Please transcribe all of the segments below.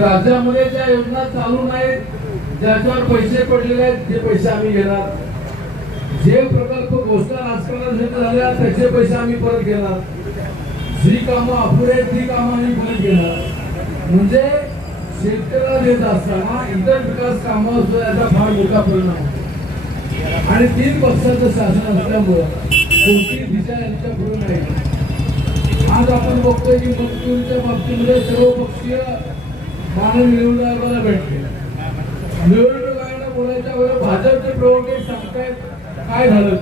राज्यामध्ये ज्या योजना चालू नाहीत ज्याच्यावर पैसे पडलेले आहेत ते पैसे आम्ही घेणार. जे प्रकल्प घोषणा राजकारणात झाल्या त्याचे पैसे आम्ही परत घेणार. जी कामं अपुरे आहेत ती कामं आम्ही परत घेणार. म्हणजे शेतकऱ्याला देत असताना इतर विकास कामावर सुद्धा याचा फार मोठा परिणाम होतो. आणि तीन पक्षाचं शासन असल्यामुळं कोणती दिशा यांच्या पुढे नाही. आज आपण बघतोय की मंजुरीच्या बाबतीमध्ये सर्वपक्षीय निवडून आयोगाला भेटले निवडणूक आयोगाला बोलायच्या वेळेला भाजपचे प्रवक्ते सांगतायत काय झालं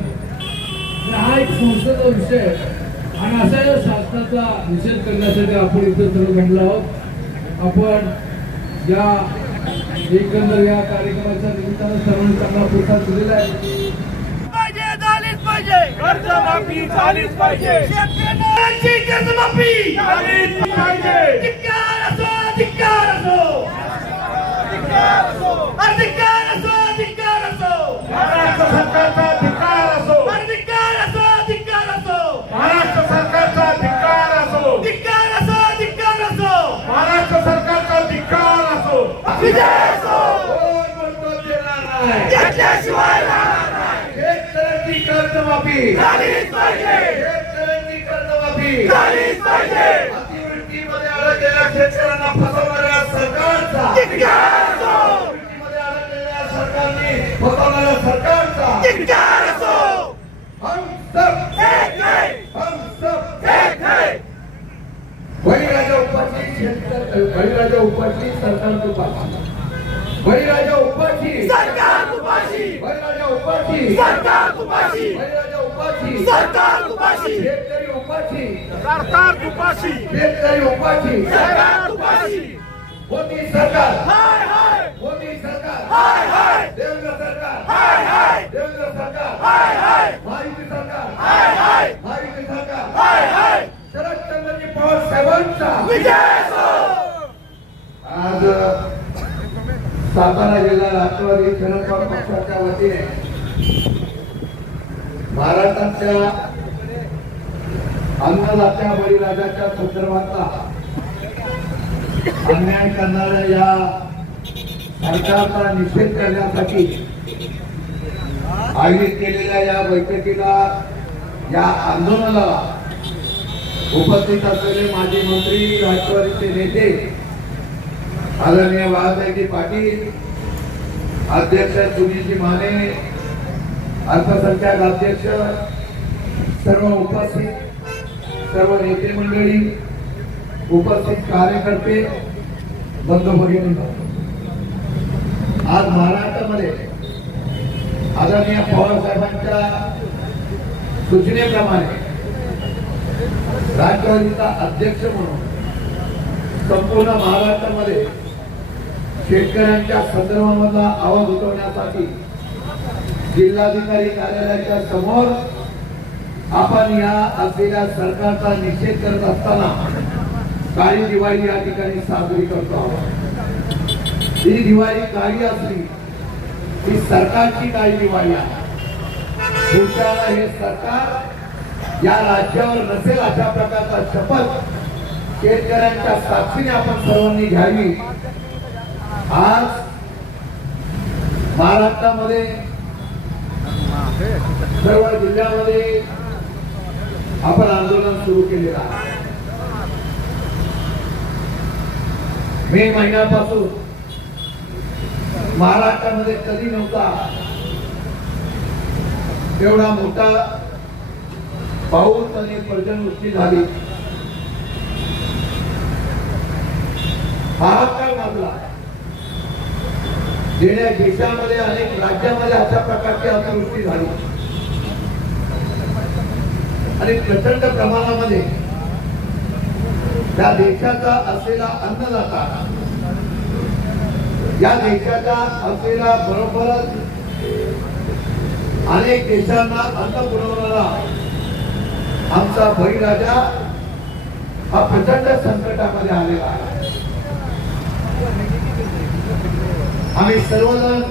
हा एक संस्थेचा विषय आहे. आणि अशा या शासनाचा निषेध करण्यासाठी आपण इथे सर्व जमलो आहोत. आपण या एकंदर या कार्यक्रमाच्या निमित्तानं सर्वांनी चांगला प्रतिसाद दिलेला आहे. पाहिजे झालीच पाहिजे. कर्जमाफी झालीच पाहिजे. शेतकऱ्यांची कर्जमाफी झालीच पाहिजे. धिक्कार असो धिक्कार असो अधिकार असो धिक्कार असो महाराष्ट्र सरकारचा धिक्कार असो अधिकार असो धिक्कार असो महाराष्ट्र सरकारचा धिक्कार असो धिक्कार असो धिक्कार असो महाराष्ट्र सरकारचा धिक्कार असो विजय असो कोण म्हणतो देणार नाही घेतल्याशिवाय राहणार नाही शेतकऱ्यांची कर्जमाफी झालीच पाहिजे शेतकऱ्यांची कर्जमाफी झालीच पाहिजे अतिवृष्टीमध्ये अडकलेल्या शेतकऱ्यांना फसवणाऱ्या सरकारचा धिक्कार असो अतिवृष्टीमध्ये अडकलेल्या सरकारने फसवणाऱ्या सरकारचा धिक्कार असो हम सब एक नाही हम सब एक नाही बळीराजा उपाशी शेतकरी बळीराजा उपाशी सरकार तुपाशी बळीराजा उपाशी सरकार तुपाशी बळीराजा उपाशी सरकार तुपाशी बळीराजा उपाशी सरकार तुपाशी शेतकरी उपाशी सरकार तुपाशी शेतकरी उपाशी. सरकार तुपाशी मोदी सरकार. हाय हाय. मोदी सरकार. हाय हाय. देवेंद्र सरकार. हाय हाय. देवेंद्र सरकार. हाय हाय. महायुती सरकार. हाय हाय. महायुती सरकार. हाय हाय. शरदचंद्रजी पवार साहेबांचा. विजय आज सातारा जिल्हा राष्ट्रवादी शरद पवार पक्षाच्या वतीने महाराष्ट्राच्या अन्नदात्या बळीराजाच्या संदर्भातला अन्याय करणाऱ्या या सरकारचा निषेध करण्यासाठी आयोजित केलेल्या या बैठकीला या आंदोलनाला उपस्थित असलेले माजी मंत्री राष्ट्रवादीचे नेते आदरणीय बाळासाहेबजी पाटील अध्यक्ष सुनीलजी माने अल्पसंख्याक अध्यक्ष सर्व उपस्थित सर्व नेते मंडळी उपस्थित कार्यकर्ते बंधू भगिनी आज महाराष्ट्रामध्ये आदरणीय पवार साहेबांच्या सूचनेप्रमाणे राष्ट्रवादीचा अध्यक्ष म्हणून संपूर्ण महाराष्ट्रामध्ये शेतकऱ्यांच्या संदर्भामधला आवाज उठवण्यासाठी जिल्हाधिकारी कार्यालयाच्या समोर आपण या असलेल्या सरकारचा निषेध करत असताना काळी दिवाळी या ठिकाणी साजरी करतो आहोत. ही दिवाळी काळी असली ही सरकारची काळी दिवाळी आहे. पुढच्या हे सरकार या राज्यावर नसेल अशा प्रकारचा शपथ शेतकऱ्यांच्या साक्षीने आपण सर्वांनी घ्यावी. आज महाराष्ट्रामध्ये सर्व जिल्ह्यामध्ये आपण आंदोलन सुरू केलेलं आहे. मे महिन्यापासून महाराष्ट्रामध्ये कधी नव्हता एवढा मोठा पाऊस आणि पर्जनवृष्टी झाली हाहाकार माजला गेल्या देशामध्ये अनेक राज्यामध्ये अशा प्रकारची अतिवृष्टी झाली. आणि प्रचंड प्रमाणामध्ये त्या देशाचा असलेला अन्नदाता या देशाचा असलेला बरोबरच अनेक देशांना अन्न पुरवणारा आमचा बळीराजा हा प्रचंड संकटामध्ये आलेला आहे. आम्ही सर्वजण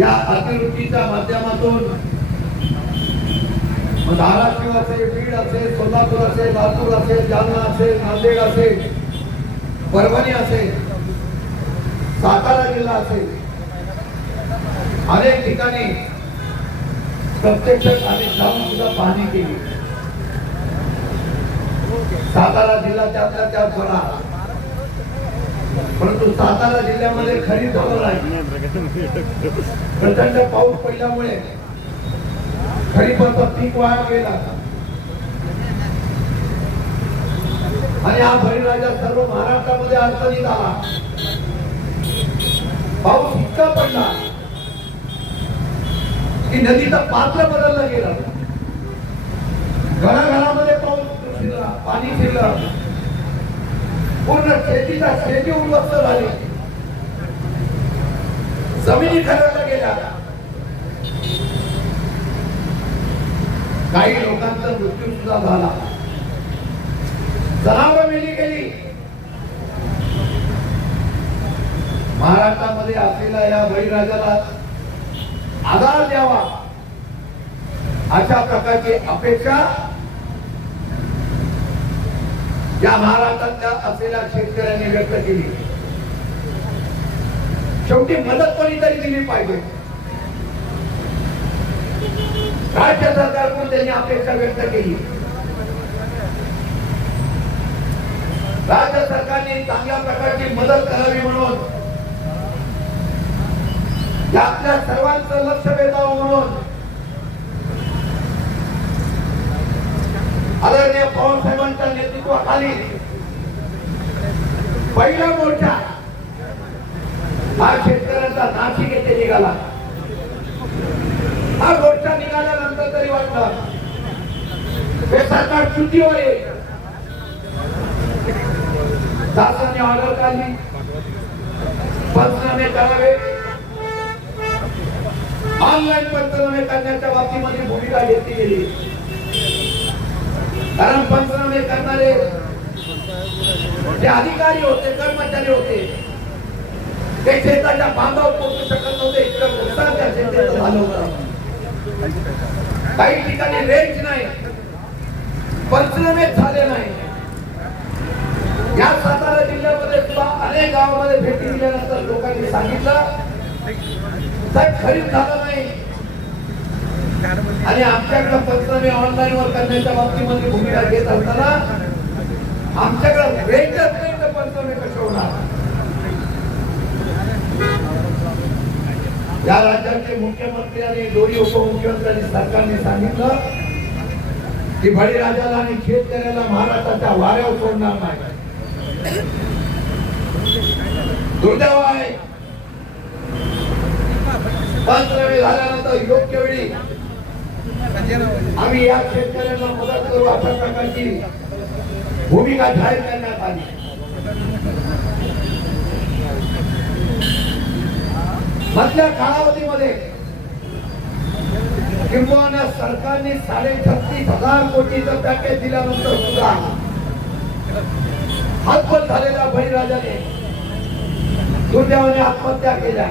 या अतिवृष्टीच्या माध्यमातून धाराशिव असेल बीड असेल सोलापूर असेल लातूर असेल जालना असेल नांदेड असेल परभणी असेल सातारा जिल्हा असेल अनेक ठिकाणी प्रत्यक्ष आम्ही जाऊन सुद्धा पाहणी केली. सातारा जिल्हा त्यातल्या त्यात बरा. परंतु सातारा जिल्ह्यामध्ये खरी झालं नाही. प्रचंड पाऊस पडल्यामुळे खरीपाचा पीक वाया गेला आणि हा बळीराजा सर्व महाराष्ट्रामध्ये अडचणीत आला. पाऊस इतका पडला की नदीचं पात्र बदललं गेलं. घराघरामध्ये पाऊस शिरला पाणी शिरलं. पूर्ण शेतीचा शेती उद्ध्वस्त झाली. जमिनी खराबला गेल्या काही लोकांचा मृत्यू सुद्धा झाला. जनावर मेली गेली. महाराष्ट्रामध्ये असलेल्या या बळीराजाला आधार द्यावा. अशा प्रकारची अपेक्षा या महाराष्ट्रातल्या असलेल्या शेतकऱ्यांनी व्यक्त केली. शेवटी मदत कोणीतरी दिली पाहिजे. राज्य सरकारकडून त्यांनी अपेक्षा व्यक्त केली. राज्य सरकारने चांगल्या प्रकारची मदत करावी म्हणून यातल्या सर्वांचं लक्ष वेधावं म्हणून आदरणीय पवन साहेबांच्या नेतृत्वाखाली पहिला मोर्चा हा शेतकऱ्यांचा नाशिक येथे निघाला. हा मोर्चा निघाल्यानंतर तरी वाटलं हे सरकार चुकीवर आहे. शासनाने ऑर्डर काढली. पंचनामे करावे. ऑनलाईन पंचनामे करण्याच्या बाबतीमध्ये भूमिका घेतली गेली. कारण पंचनामे करणारे जे अधिकारी होते कर्मचारी होते ते शेताच्या बांधावर पोहोचू शकत नव्हते. इतकं नुकसान त्या शेतीचं झालं होतं. काही ठिकाणी रेंज नाही. पंचनामे झाले नाही. या सातारा जिल्ह्यामध्ये सुद्धा अनेक गावामध्ये भेटी दिल्यानंतर लोकांनी सांगितलं साहेब खरीप झाला नाही. आणि आमच्याकडे पंचनामे ऑनलाईन वर करण्याच्या बाबतीमध्ये भूमिका घेत असताना आमच्याकडे रेंजच नाही तर पंचनामे कसे होणार? या राज्याचे मुख्यमंत्री आणि दोन्ही उपमुख्यमंत्र्यांनी सरकारने सांगितलं की बळीराजाला आणि शेतकऱ्याला महाराष्ट्राच्या वाऱ्यावर सोडणार नाही. दुर्दैव आहे. पंचनामे झाल्यानंतर योग्य वेळी आम्ही या शेतकऱ्यांना मदत करू अशा प्रकारची भूमिका जाहीर करण्यात आली. मधल्या कालावधीमध्ये किंबहुना सरकारने साडे छत्तीस हजार कोटीचं पॅकेज दिल्यानंतर सुद्धा हातबल झालेल्या बळीराजाने दुर्दैवाने आत्महत्या केल्या